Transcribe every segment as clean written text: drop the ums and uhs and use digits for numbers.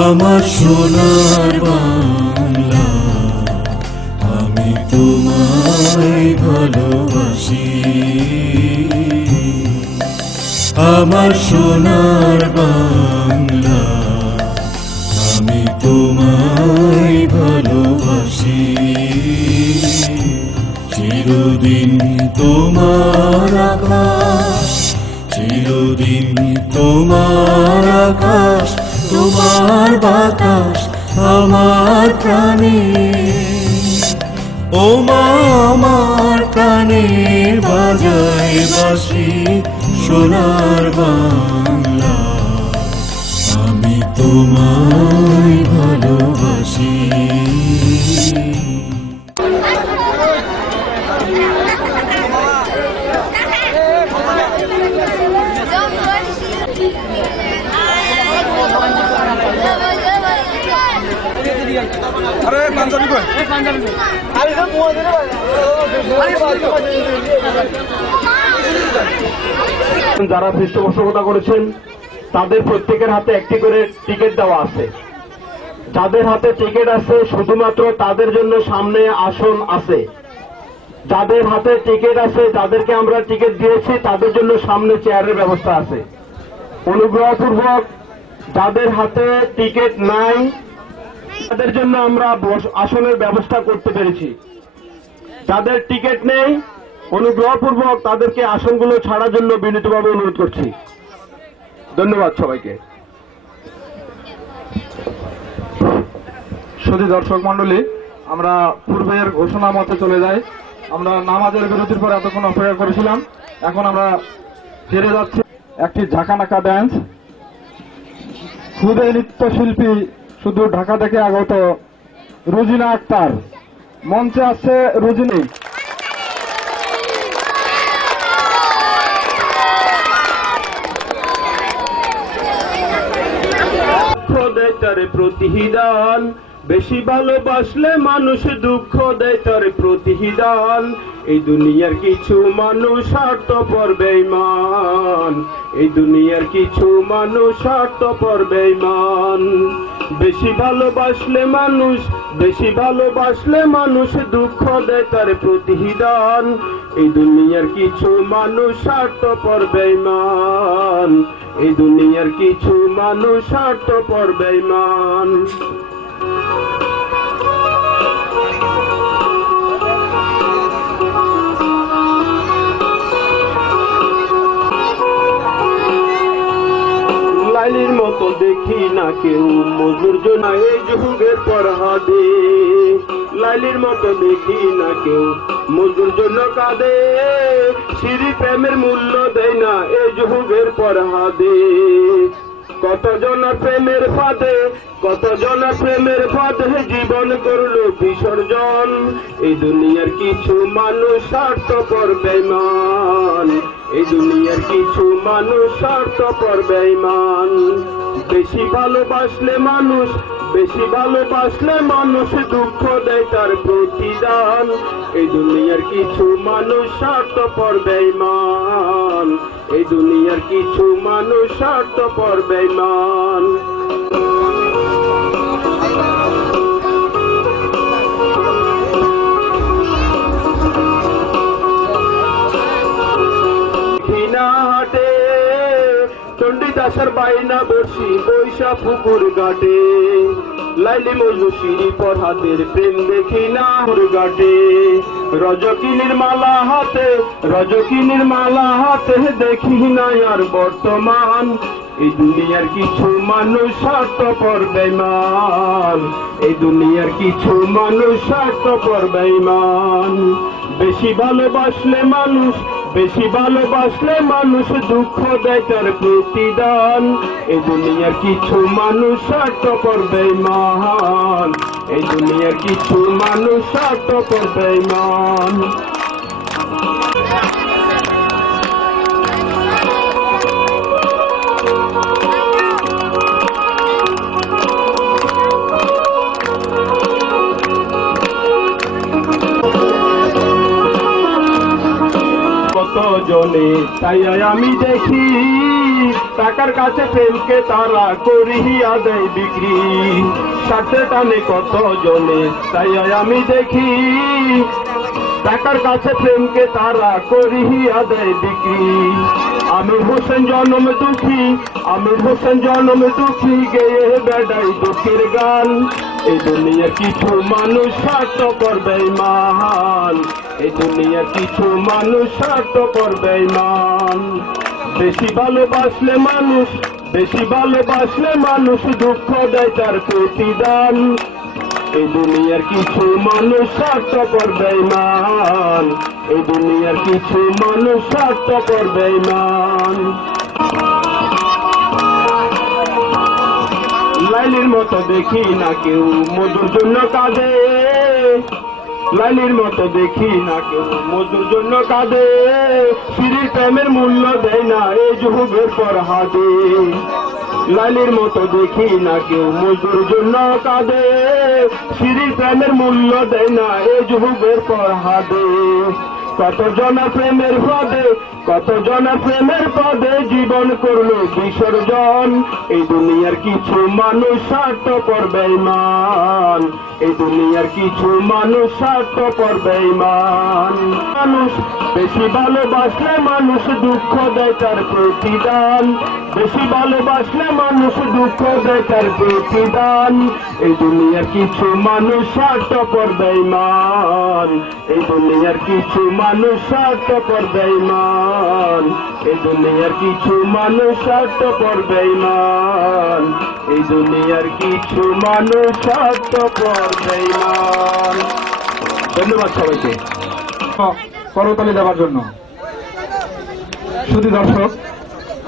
আমার সোনার বাংলা, আমি তোমায় ভালোবাসি। আমার সোনার বাংলা, আমি তোমায় ভালোবাসি। চিরদিন তোমার আকাশ, চিরদিন তোমার আকাশ, তোমার বাতাস আমার প্রাণে। ও মা আমার প্রাণের বাজায় বাঁশি, সোনার বাংলা, আমি তোমায় ভালোবাসি। যারা পৃষ্ঠপোষকতা করেছেন তাদের প্রত্যেকের হাতে একটি করে টিকিট দেওয়া আছে। যাদের হাতে টিকিট আছে শুধুমাত্র তাদের জন্য সামনে আসন আছে। যাদের হাতে টিকিট আছে, যাদেরকে আমরা টিকিট দিয়েছি, তাদের জন্য সামনে চেয়ারের ব্যবস্থা আছে। অনুগ্রহপূর্বক যাদের হাতে টিকিট নাই তাদের জন্য আমরা আসনের ব্যবস্থা করতে পেরেছি। যাদের টিকিট নেই অনুগ্রহপূর্বক তাদেরকে আসনগুলো ছাড়ার জন্য বিনীতভাবে অনুরোধ করছি। ধন্যবাদ সবাইকে। সুধী দর্শক মন্ডলী, আমরা পূর্বের ঘোষণা মতে চলে যাই। আমরা নামাজের বিরতির পর এতক্ষণ অপেক্ষা করেছিলাম, এখন আমরা ফিরে যাচ্ছি একটি ঝাঁকানাকা ড্যান্স। খুদে নৃত্যশিল্পী শুধু ঢাকা থেকে আগত রুজিনা আক্তার, মঞ্চে আছে রুজিনী। প্রতিদান বেশি ভালোবাসলে মানুষ দুঃখ দেয় তার প্রতিদান। এই দুনিয়ার কিছু মানুষ স্বার্থপর বেঈমান, এই দুনিয়ার কিছু মানুষ স্বার্থপর বেঈমান। বেশি ভালোবাসলে মানুষ, বেশি ভালোবাসলে মানুষ দুঃখ দেয় তার প্রতিদান। এই দুনিয়ার কিছু মানুষ স্বার্থপর বেঈমান, এই দুনিয়ার কিছু মানুষ স্বার্থপর বেঈমান। লাইলির মতো দেখি না কেউ মজুর জন্য এই যুগের পরহাদে। লাইলির মতো দেখি না কেউ মজুর জন্য কাঁদে। সিঁড়ি প্রেমের মূল্য দেয় না এই যুগের পরহাদে। কত জনের প্রেমের ফাঁদে, কত জনের প্রেমের ফাঁদে জীবন করলো বিসর্জন। এই দুনিয়ার কিছু মানুষ স্বার্থপর বেঈমান, এই দুনিয়ার কিছু মানুষ স্বার্থপর বেঈমান। বেশি ভালোবাসলে মানুষ, বেশি ভালোবাসলে মানুষ দুঃখ দেয় তার প্রতিদান। এই দুনিয়ার কিছু মানুষ স্বার্থপর বেঈমান, এই দুনিয়ার কিছু মানুষ স্বার্থপর বেঈমান। চণ্ডীদাসের বাইনা বসি বৈশা পুকুর ঘাটে। লাইলি মজনু সিঁড়ি পর হাতের প্রেম দেখি না ঘাটে। রজকিনীর মালা হাতে, রজকিনীর মালা হাতে দেখি না আর বর্তমান। এই দুনিয়ার কিছু মানুষ স্বার্থপর বেঈমান, এই দুনিয়ার কিছু মানুষ স্বার্থপর বেঈমান। বেশি ভালোবাসলে মানুষ, বেশি ভালোবাসলে মানুষ দুঃখ দেয় তার প্রতিদান। এই দুনিয়ার কিছু মানুষ স্বার্থপর বেঈমান, এই দুনিয়ার কিছু মানুষ স্বার্থপর বেঈমান। কত জনে তাই আমি দেখি টাকার কাছে প্রেমকে তারা করিয়া দেয় বিক্রি, স্বার্থের টানে কত জনে তাই আমি দেখি, টাকার কাছে প্রেমকে তারা করিয়া দেয় বিক্রি। আমির হোসেন জনম দুঃখী, আমির হোসেন জনম দুঃখী, গেয়ে বেড়াই দুঃখের গান। এই দুনিয়ার কিছু মানুষ স্বার্থপর বেঈমান, এই দুনিয়ার কিছু মানুষ স্বার্থপর বেঈমান। বেশি ভালোবাসলে মানুষ, বেশি ভালোবাসলে মানুষ দুঃখ দেয় তার প্রতিদান। এই দুনিয়ার কিছু মানুষ স্বার্থপর বেঈমান, এই দুনিয়ার কিছু মানুষ স্বার্থপর বেঈমান। লাইলির মতো দেখি না কেউ মজুর জন্য কাঁদে, লাইলির মতো দেখি না কেউ মজুর জন্য কাঁদে, স্ত্রীর প্রেমের মূল্য দেয় না এই যুগের ফরহাদে। লাইলির মতো দেখি না কেউ মজুর জন্য কাঁদে, স্ত্রীর প্রেমের মূল্য দেয় না এই যুগের ফরহাদে। কত জনা প্রেমের পদে, কত জনা প্রেমের পদে জীবন করলো বিসর্জন। এই দুনিয়ার কিছু মানুষ স্বার্থপর বেঈমান, এই দুনিয়ার কিছু মানুষ স্বার্থপর বেঈমান। মানুষ বেশি ভালোবাসলে মানুষ দুঃখ দেয় তার প্রতিদান, বেশি ভালোবাসলে মানুষ দুঃখ দেয় তার প্রতিদান। এই দুনিয়ার কিছু মানুষ স্বার্থপর বেঈমান, এই দুনিয়ার কিছু মানুষ স্বার্থপর বেঈমান, এই দুনিয়ার কিছু মানুষ স্বার্থপর বেঈমান, এই দুনিয়ার কিছু মানুষ স্বার্থপর বেঈমান। ধন্যবাদ সবাইকে করতালি দেওয়ার জন্য। শুধু দর্শক,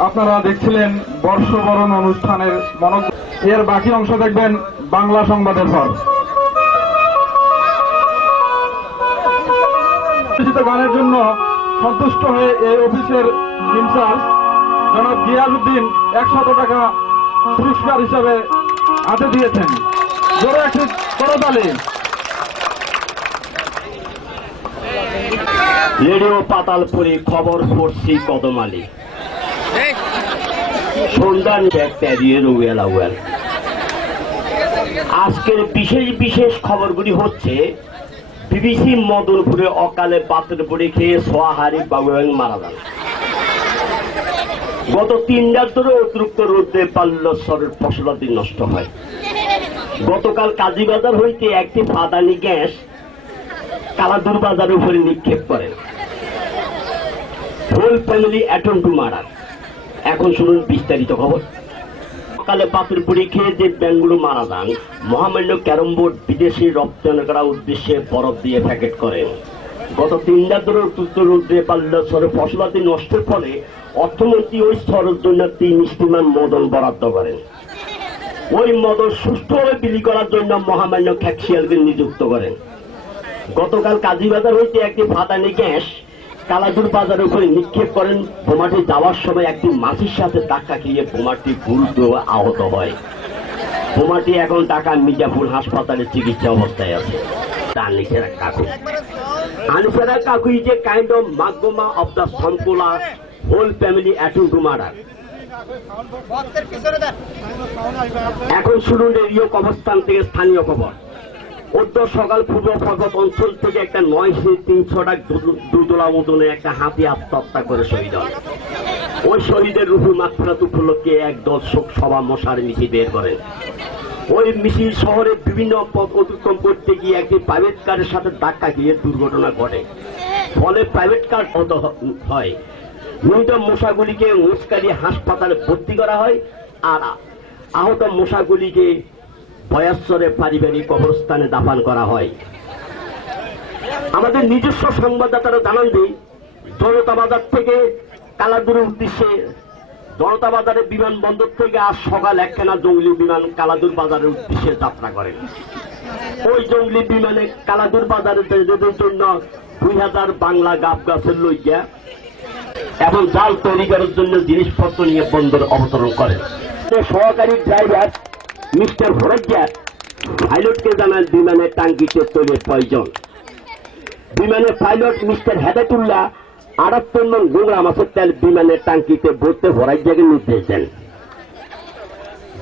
আপনারা দেখছিলেন বর্ষবরণ অনুষ্ঠানের মনোযোগ। এর বাকি অংশ দেখবেন বাংলা সংবাদের পর। গানের জন্য সন্তুষ্ট হয়ে এই অফিসের ইনচার্জ জনাব গিয়াসউদ্দিন 100 টাকা পুরস্কার হিসাবে হাতে দিয়েছেন। জোরে একটি করতালি। রেডিও পাতালপুরে খবর পড়ছি কদমালি, সন্ধান আজকের বিশেষ বিশেষ খবরগুলি হচ্ছে বিবিসি মদনপুরে অকালে বাতের পড়ে খেয়ে সোয়াহারি বাবুয়াং মারা যান। গত 3 রাত ধরে অতিরিক্ত রোদে পাল্লস্বরের ফসলাদি নষ্ট হয়। গতকাল কাজীবাজার হইতে একটি ফাদানি গ্যাস কালাদুর বাজারের উপরে নিক্ষেপ করেন। Whole family attempt to murder. এখন শুনুন বিস্তারিত খবর। সকালে পাথর পুড়ি খেয়ে যে ব্যাংকগুলো মারা যান, মহামান্য ক্যারম বোর্ড বিদেশি রপ্তানি করার উদ্দেশ্যে বরফ দিয়ে প্যাকেট করেন। গত 3 রাত ধরে অতিরিক্ত রোদে পাল্লস্বরে ফসলাদি নষ্টের ফলে অর্থমন্ত্রী ওই স্তরের জন্য 3 স্টিমার মদন বরাদ্দ করেন। ওই মদন সুষ্ঠুভাবে বিলি করার জন্য মহামান্য খ্যাকশিয়ালকে নিযুক্ত করেন। গতকাল কাজীবাজার হইতে একটি ফাদানি গ্যাস কালাদুর বাজারের উপরে নিক্ষেপ করেন। বোমাটি যাওয়ার সময় একটি মাছির সাথে ধাক্কা খেয়ে বোমাটি গুরুতর আহত হয়। বোমাটি এখন ঢাকা মির্জাপুর হাসপাতালে চিকিৎসা অবস্থায় আছে। আনিসেরা কাকু, আনিসেরা কাকু is a kind of magma of the সংকুলা whole family attempt to murder. এখন শুনুন রেডিও কবরস্থান থেকে স্থানীয় খবর। অদ্য সকাল পূর্ব পর্বত অঞ্চল থেকে একটা 9,300 টাকা দুর্দলা মদনে একটা হাতি আত্মহত্যা করে শহীদ হন। ওই শহীদের রুহুল মাগফিরাত উপলক্ষে একদল শোক সভা মশার মিছিল বের করেন। ওই মিছিল শহরের বিভিন্ন পথ অতিক্রম করতে গিয়ে একটি প্রাইভেট কারের সাথে ধাক্কা গিয়ে দুর্ঘটনা ঘটে। ফলে প্রাইভেট কার আহত হয়। মৃত মশাগুলিকে মুস্কারি হাসপাতালে ভর্তি করা হয়, আর আহত মশাগুলিকে বয়াশ্বরে পারিবারিক কবরস্থানে দাফন করা হয়। আমাদের নিজস্ব সংবাদদাতারা জানান যে জনতা বাজার থেকে কালাদুরের উদ্দেশ্যে, জনতা বাজারের বিমানবন্দর থেকে আজ সকাল একখানা জঙ্গলি বিমান কালাদুর বাজারের উদ্দেশ্যে যাত্রা করেন। ওই জঙ্গলি বিমানে কালাদুর বাজারের জন্য 2000 বাংলা গাব গাছের লইয়া এবং জাল তৈরি করার জন্য জিনিসপত্র নিয়ে বন্দর অবতরণ করেন। সহকারী ড্রাইভার মিস্টার ভরজ্জার পাইলটকে জানান বিমানের টাঙ্কিতে তৈরির প্রয়োজন। বিমানের পাইলট মিস্টার হেদায়তুল্লাহ 78 নং গোংরা মাছের তেল বিমানের টাঙ্কিতে ভরতে ভরাই জায়গায় নির্দেশ দেন।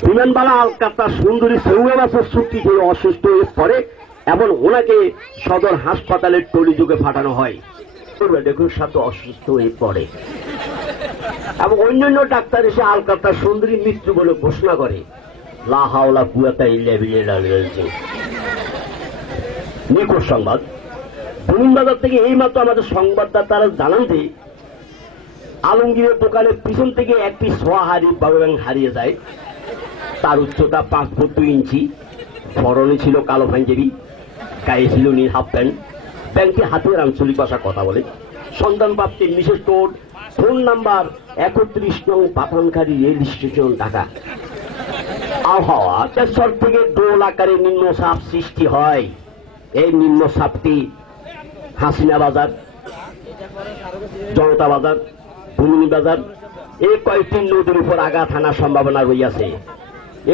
বিমানবালা আলকাতা সুন্দরী সেউয়া মাছের চুক্তি খেয়ে অসুস্থ হয়ে পড়ে এবং ওনাকে সদর হাসপাতালের টলিযুগে পাঠানো হয়। দেখুন সাথে অসুস্থ হয়ে পড়ে এবং অন্যান্য ডাক্তার এসে আলকাতা সুন্দরী মৃত্যু বলে ঘোষণা করে। লা হাওলা কুওয়াতা ইল্লা বিল্লাহ। নিখোঁজ সংবাদ বুনিনবাজার থেকে এইমাত্র আমাদের সংবাদদাতারা জানান যে আলমগীরের দোকানের পিছন থেকে একটি সোয়াহারি বাবুব্যাং হারিয়ে যায়। তার উচ্চতা 5 ফুট 2 ইঞ্চি, পরনে ছিল কালো পাঞ্জাবি, গায়ে ছিল নীল হাফ প্যান্ট। ব্যাংকে হাতের আঞ্চলিক ভাষা কথা বলে। সন্ধান প্রাপ্তির বিশেষ কোড, ফোন নাম্বার 31 নং পাঠানখালী রেল স্টেশন, ঢাকা। আবহাওয়া দেশর থেকে দোল আকারে নিম্নচাপ সৃষ্টি হয়। এই নিম্নচাপটি হাসিনা বাজার, জনতা বাজার, বুনিনী বাজার এই কয়েকটি নদীর উপর আঘাত হানার সম্ভাবনা রয়েছে।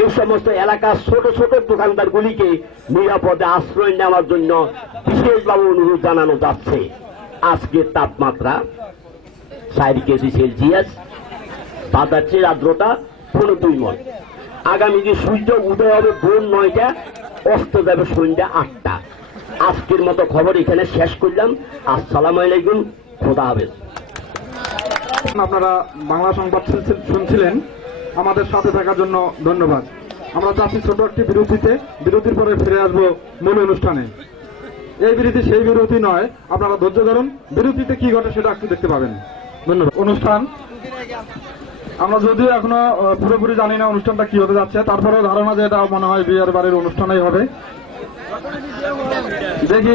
এই সমস্ত এলাকার ছোট ছোট দোকানদারগুলিকে নিরাপদে আশ্রয় নেওয়ার জন্য বিশেষভাবে অনুরোধ জানানো যাচ্ছে। আজকের তাপমাত্রা 4 ডিগ্রি সেলসিয়াস, বাতাসের আর্দ্রতা 2 মণ। আগামী দিন সূর্য উদয় হবে ভোর 9টা, অস্ত যাবে সন্ধ্যা 8টা। আজকের মতো খবর এখানে শেষ করলাম। আসসালামু আলাইকুম, খোদা হাফেজ। আপনারা বাংলা সংবাদ শুনছিলেন। আমাদের সাথে থাকার জন্য ধন্যবাদ। আমরা যাচ্ছি ছোট একটি বিরতিতে। বিরতির পরে ফিরে আসবো মূল অনুষ্ঠানে। এই বিরতি সেই বিরতি নয়, আপনারা ধৈর্য ধরুন। বিরতিতে কি ঘটে সেটা একটু দেখতে পাবেন। ধন্যবাদ। অনুষ্ঠান আমরা যদিও এখনো পুরোপুরি জানি না অনুষ্ঠানটা কি হতে যাচ্ছে, তারপরেও ধারণা যে এটা মনে হয় বিয়ের বাড়ির অনুষ্ঠানেই হবে। দেখি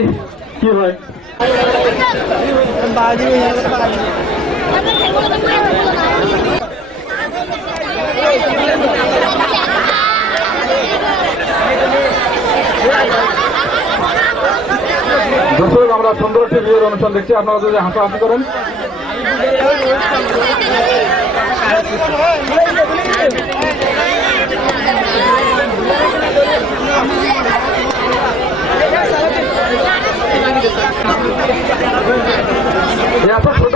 কি হয়। দর্শক, আমরা সুন্দর একটি বিয়ের অনুষ্ঠান দেখছি। আপনারা যদি হাসাহাসি করেন। এত ছোট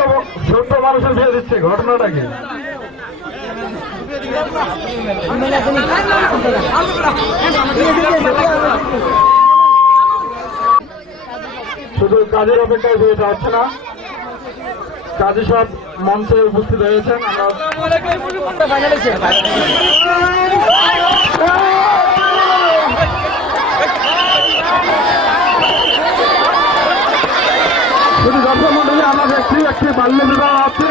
ছোট মানুষের বিয়ে দিচ্ছে, ঘটনাটা কি? শুধু কাজের অপেক্ষায় বিয়েটা হচ্ছে না, কাজী সব মঞ্চে উপস্থিত হয়েছেন। শুধু দর্শক মন্ডলী, আমরা দেখছি একটি বাল্য বিবাহ আছে।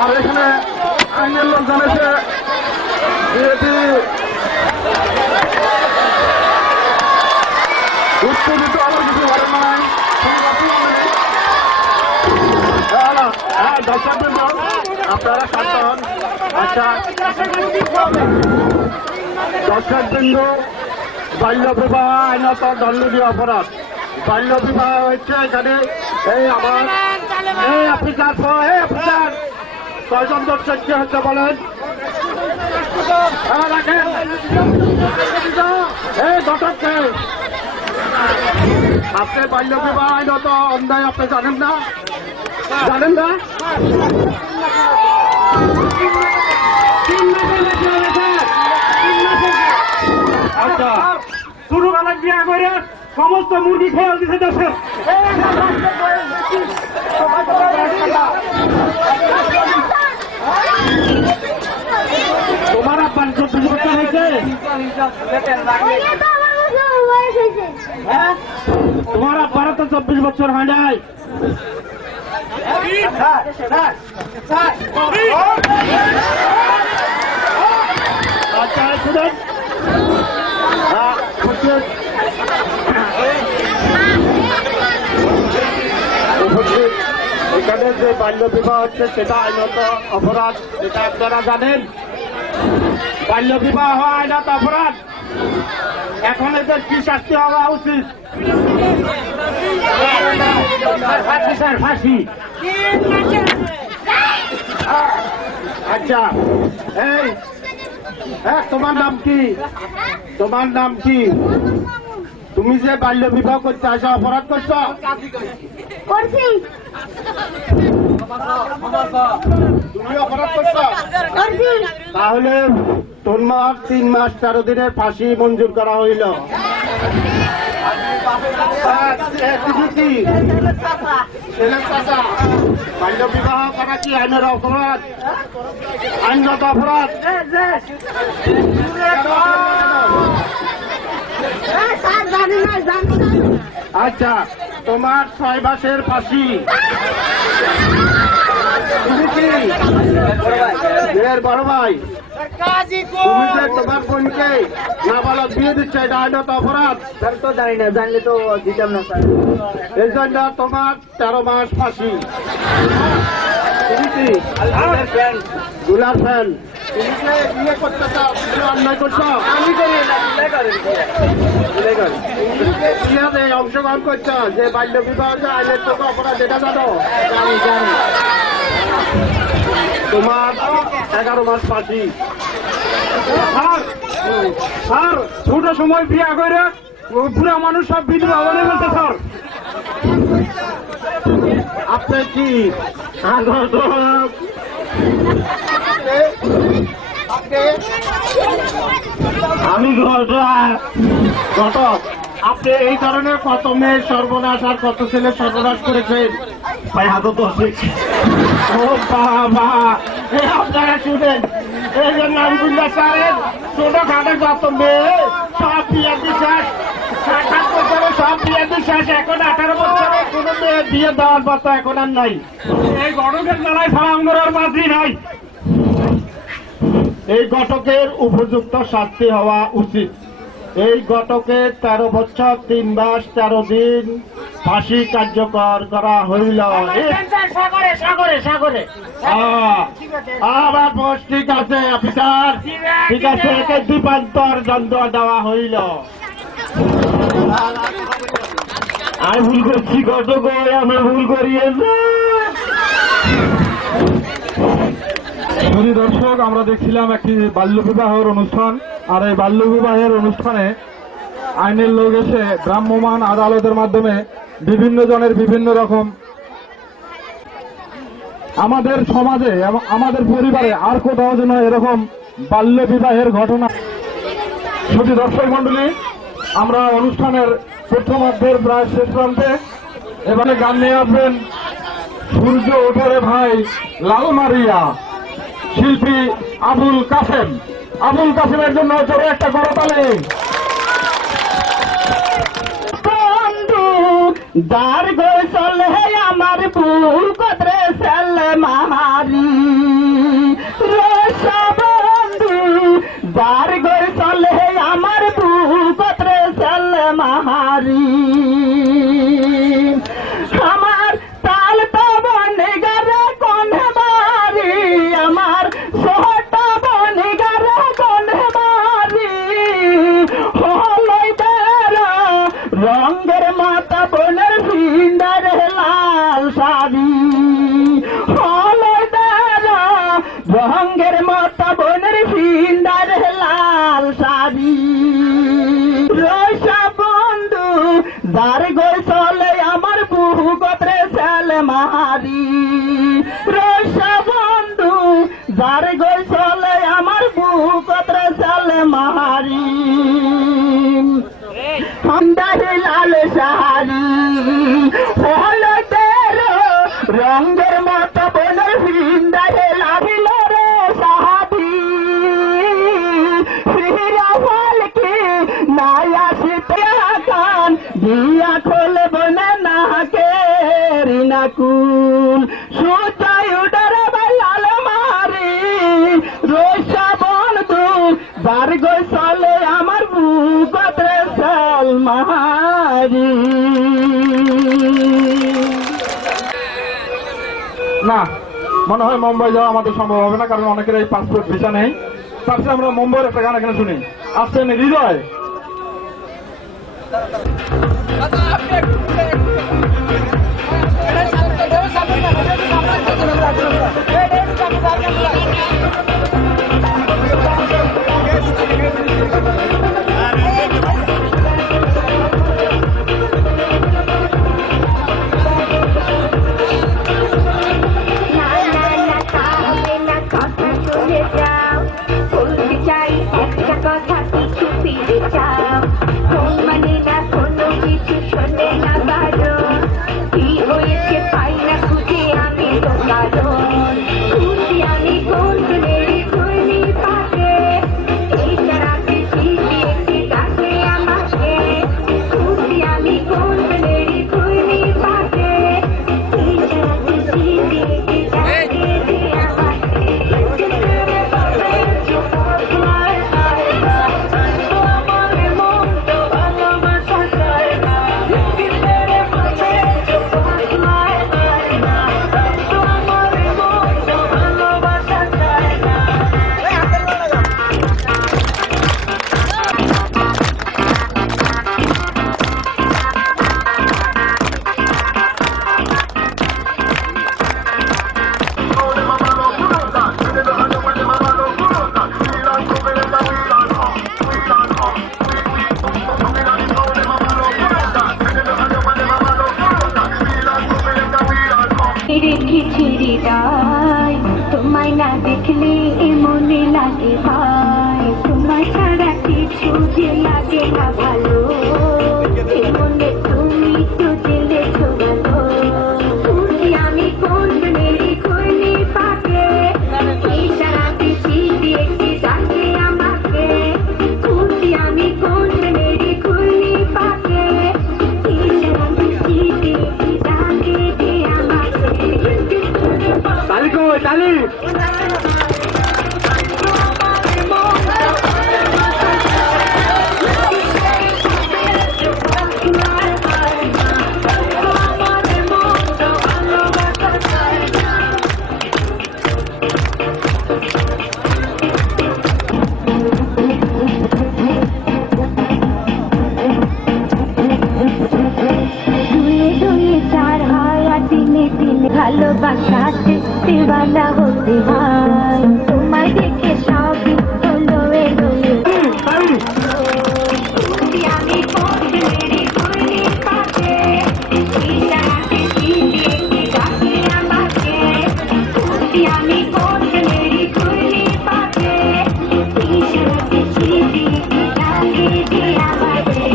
আর এখানে আইনের লোকজন এসে বিয়েটি উত্তেজিত আবার কিছু ঘরে নাই। দর্শকবৃন্দ, আপনারা শান্ত হন। আচ্ছা দর্শকবৃন্দ, বাল্য বিবাহ আইনত দণ্ডনীয় অপরাধ। বাল্য বিবাহ হচ্ছে এখানে এই আমার এই অফিসার অফিসার কয়জন দর্শক কি হচ্ছে বলেন? রাখেন এই দর্শককে। আপনি বাল্য বিবাহ আইনত অন্যায় আপনি জানেন না? জানেন না? আচ্ছা, শুরু বেলা বিয়া করে সমস্ত মুরগি খেয়াল দিতে যাচ্ছে। তোমার আব্বার 24 বছর হয়েছে? তোমার আব্বার তো 24 বছর হয় নাই। আচ্ছা শুনেন, এখানে যে বাল্য বিবাহ হচ্ছে সেটা আইনত অপরাধ, এটা আপনারা জানেন। বাল্য বিবাহ হওয়া আইনত অপরাধ। এখন এদের কি শাস্তি হওয়া উচিত? ফাঁসি স্যার, ফাঁসি। আচ্ছা এই তোমার নাম কি? তোমার নাম কি? তুমি যে বাল্য বিবাহ করতে আসা অপরাধ করছো? তুমি অপরাধ করছ, তাহলে তোমার 3 মাস 13 দিনের ফাঁসি মঞ্জুর করা হইল। ছেলের চাচা, বাল্য বিবাহ করা কি আইনের অপরাধ? আইনগত অপরাধ। আচ্ছা, তোমার 6 মাসের ফাঁসি। তুমি কি মেয়ের বড় ভাই? তুমি যে তোমার বোনকে নাবালক বিয়ে দিচ্ছে, এটা আইনত অপরাধ? স্যার তো জানি না, জানলে তো দিতাম না স্যার। এই জন্য তোমার 13 মাস ফাঁসি। তুমি কি গুলার ফ্যান? তুমি যে বিয়ে করতে চাও, তুমি অন্যায় করছো। আমি করি না, বিয়াতে অংশগ্রহণ করছো, যে বাল্য বিবাহ যে আইনের চোখে অপরাধ, এটা জানো? জানি জানি। তোমার 11 মাস ফাঁসি। স্যার ছোট সময় বিয়া করে বুড়া মানুষ সব বিধবা বলে বলতে স্যার। আপনি কি আমি ঘটক, আপনি এই ধরনের কত মেয়ে সর্বনাশ আর কত ছেলে সর্বনাশ করেছেন? ভাই হাত তো ও বাবা, এই আপনারা শুনেন, এই যে নামগুল্লা স্যারের ছোটখাটো যত মেয়ে সব বিয়ে বিশ্বাস, 7-8 বছরে সব বিয়ে বিশ্বাস, এখন 18 বছরে কোনো মেয়ে বিয়ে দেওয়ার মতো এখন আর নাই। এই গণকের মেলায় সালাম করার মাত্রই নাই। এই ঘটকের উপযুক্ত শাস্তি হওয়া উচিত। এই ঘটকের 13 বছর 3 মাস 13 দিন ফাঁসি কার্যকর করা হইল। আবার বস, ঠিক আছে অফিসার, ঠিক আছে, একে দ্বীপান্তর দণ্ড দেওয়া হইল। আমি ভুল করছি, ঘটক আমি ভুল করিয়ে যদি দর্শক, আমরা দেখছিলাম একটি বাল্য বিবাহের অনুষ্ঠান, আর এই বাল্য বিবাহের অনুষ্ঠানে আইনের লোক এসে ভ্রাম্যমাণ আদালতের মাধ্যমে বিভিন্ন জনের বিভিন্ন রকম, আমাদের সমাজে এবং আমাদের পরিবারে আর কোথাও যেন এরকম বাল্য বিবাহের ঘটনা। যদি দর্শক মন্ডলী, আমরা অনুষ্ঠানের প্রথমার্ধের প্রায় শেষ প্রান্তে। এবারে গান নিয়ে আসবেন সূর্য ওঠরে ভাই লালমারিয়া, শিল্পী আবুল কাসেম। আবুল কাসেমের জন্য জোরে একটা করতালি। দার গোসল হে আমার ফুল কতরে সেল মাহারি রসা বন্ধু, দার গোসল হে আমার ফুল কতরে সেল মাহারি। আমার তাল তো বনে গারে কোন বাড়ি, আমার সোহটা বনে গারে কোন বাড়ি। হলই বেড়া রঙের মাতা বোনের ভিন্দার লাল শাড়ি, হলই বেড়া রঙের মাতা বোনের ভিন্দার লাল শাড়ি। রসা বন্ধু যার গোসলে আমার বহু গোত্রে সেল মাহারি। রসা বন্ধু যার গোসলে আমার বহু গোত্রে সেল মাহারি। সন্ধ্যায় লাল শাড়ি হলদের রঙের মতো বোনের ভিন্দায় লাগিল রে শাড়ি। শ্রীরা ফলকে নাই আসিতে কান দিয়া খোলব না নাকে রিনাকুল। সুতাই উডার লাল মারি রসা বন্ধু যার গোসলে আমার বুকরে সেল মাহারি। না, মনে হয় মুম্বাই যাওয়া আমাদের সম্ভব হবে না, কারণ অনেকের এই পাসপোর্ট ভিসা নেই। তারপরে আমরা মুম্বাইয়ের একটা গান এখানে শুনি। আসছেন হৃদয়। কথা কিছু ফিরে চাও ফোন মানে না কোনো কিছু শোনে না বারণ কি হয়েছে পাই না খুঁজে আমি তো কারণ খুঁজি আমি কোন মেরে ঘুরনি পাকে এই তারাতে চিঠি একটি ডাকে আমাকে খুঁজি আমি কোন মেরে ঘুরনি পাকে এই তারাতে চিঠি একটি ডাকে তোমায় না দেখলে মনে লাগে ভাই তোমার ছাড়া কিছু যে লাগে না ভালো মনে তুমি তো দিলে ভালো খুঁজি আমি কোন মেরে ঘুরনি পাকে এই সারাতে চিঠি একটি ডাকে আমাকে খুঁজি আমি কোন মেরে ঘুরনি পাকে এই সারাতে চিঠি একটি ডাকে দিয়ে আমাকে তালি ভালোবাসাতে দিওয়ানা হতে হয় তোমায় দেখে সবই হলো এলোমেলো আমি কোন মেরে ঘুরনি পাকে এই তারাতে চিঠি একটি ডাকে আমাকে আমি কোন মেরে ঘুরনি পাকে এই তারাতে চিঠি একটি ডাকে দিয়ে আমাকে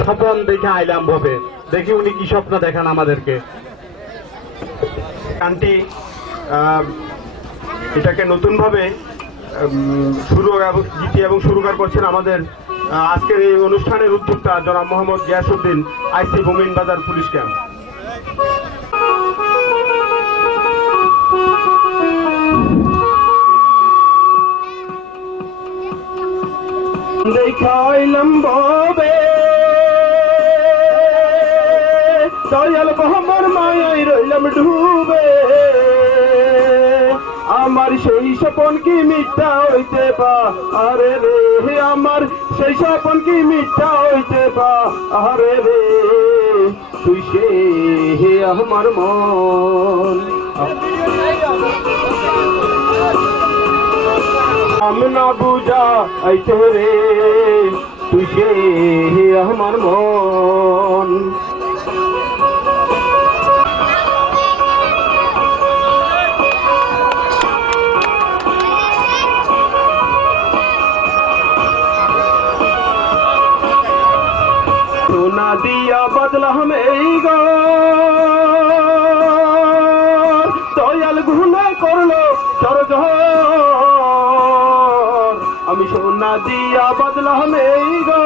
স্বপন দেখে আইলাম ভাবে দেখি উনি কি স্বপ্ন দেখান আমাদেরকে। গানটি এটাকে নতুন ভাবে গীতি এবং সুরকার করছেন আমাদের আজকের এই অনুষ্ঠানের উদ্যোক্তা জনাব মোহাম্মদ গিয়াসউদ্দিন আইসি মোমিন বাজার পুলিশ ক্যাম্প। দেখাইলাম ববে দয়াল মোহাম্মদ মায়াই রইলাম ডুবে আমার সেই স্বপন কি মিথ্যা হইতে পা আরে রে আমার সেই স্বপন কি মিথ্যা হইতে পা আরে রে তুই সে হে আমার মন আমনা বুঝা আইতে রে তুই সে হে আমার মন সোনা দিয়া বদলাম এই গো দয়াল গুনা করলো চরজহর আমি সোনা দিয়া বদলাম এই গো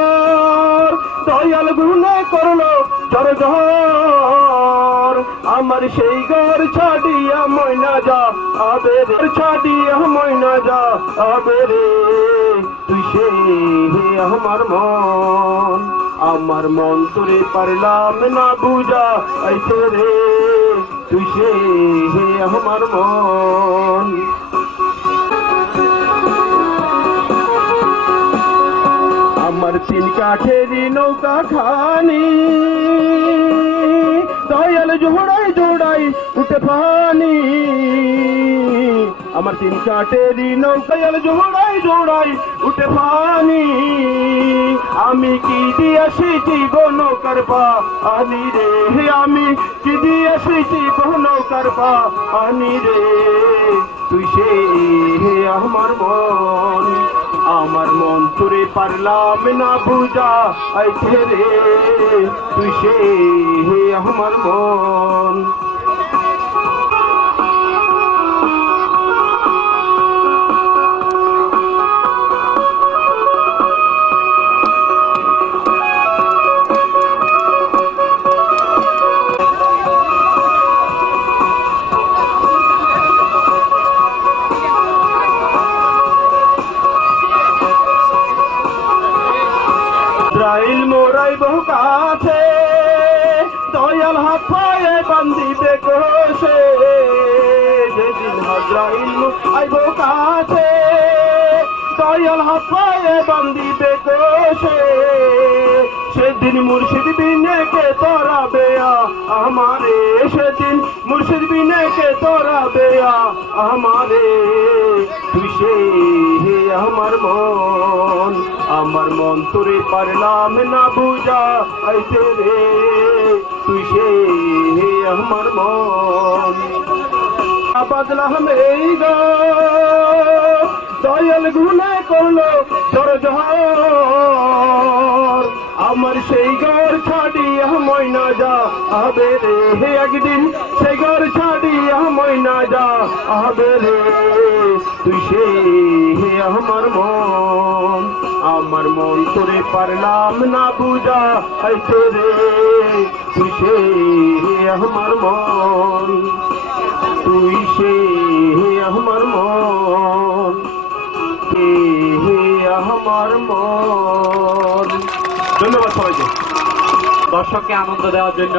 দয়াল গুনা করলো চরজহর আমার সেই ঘর ছাড়িয়া ময়না যা আবে রে ছাড়িয়া ময়না যা আবে রে তুই সেই আমার মন আমার মন তোরে পারলাম না বুঝা আইতে রে তুই সে আমার মন আমার তিন কাঠেরই নৌকা খানি জোড়াই জোড়াই উঠে পানি আমার 3-4টেরই নৌকায় জোড়াই জোড়াই উঠে পানি আমি কি দিয়েছি নৌকার পানি রে আমি কি দিয়েছি নৌকার পানি রে তুই সে আমার মন তোরে পারলাম না বুঝা আইছে রে তুই সে আমার মন ইসরাইল মোরাই বহু কাছে দয়াল হাত পায়ে বান্দিবে কোষে যেদিন হজরাইল আইব কাছে দয়াল হাত পায়ে বান্দিবে কোষে সেদিন মুর্শিদ বিনে কে তোরা বেয়া আমারে সেদিন মুর্শিদ বিনে কে তোরা বেয়া আমারে তুই সে আমার মন তোরে পারলাম না বুঝা আইতে রে তুই সে আমার মন বাদলাম এই গো দয়াল গুনে করলো সরজহার আমার সেই ঘর ছাড়িয়া ময়না যা আবে রে একদিন সেই ঘর ছাড়িয়া ময়না যা আবে রে তুই সে আমার মন তোরে পারলাম না বুঝা আইতে রে তুই সে আমার মন তুই সে আমার মন আমার মন ধন্যবাদ সবাইকে দর্শককে আনন্দ দেওয়ার জন্য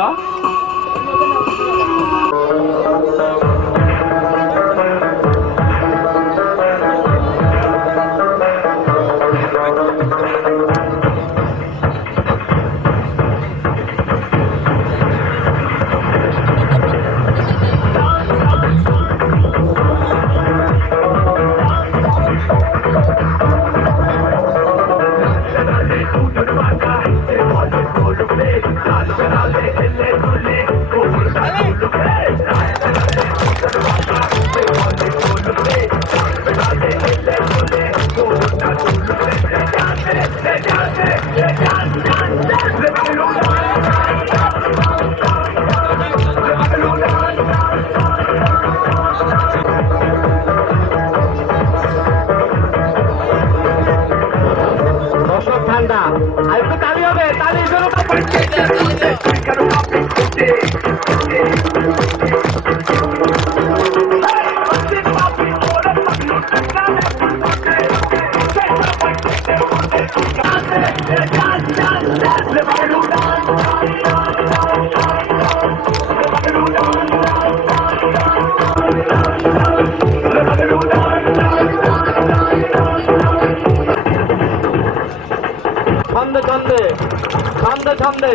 ছন্দে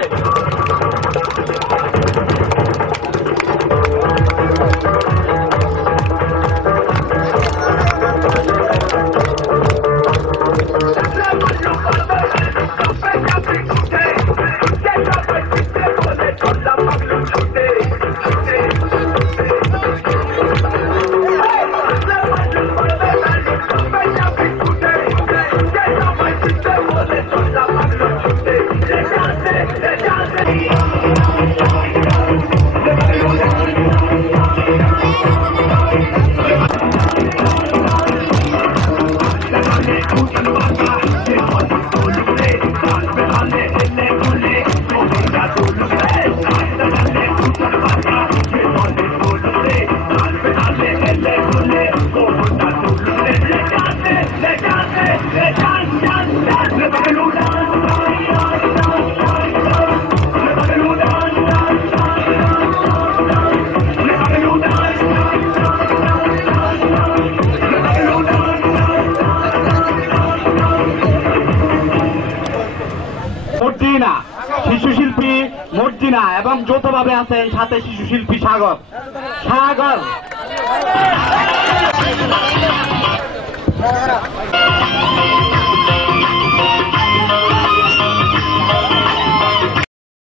শিশু শিল্পী মর্জিনা এবং যৌথভাবে আছেন সাথে শিশু শিল্পী সাগর।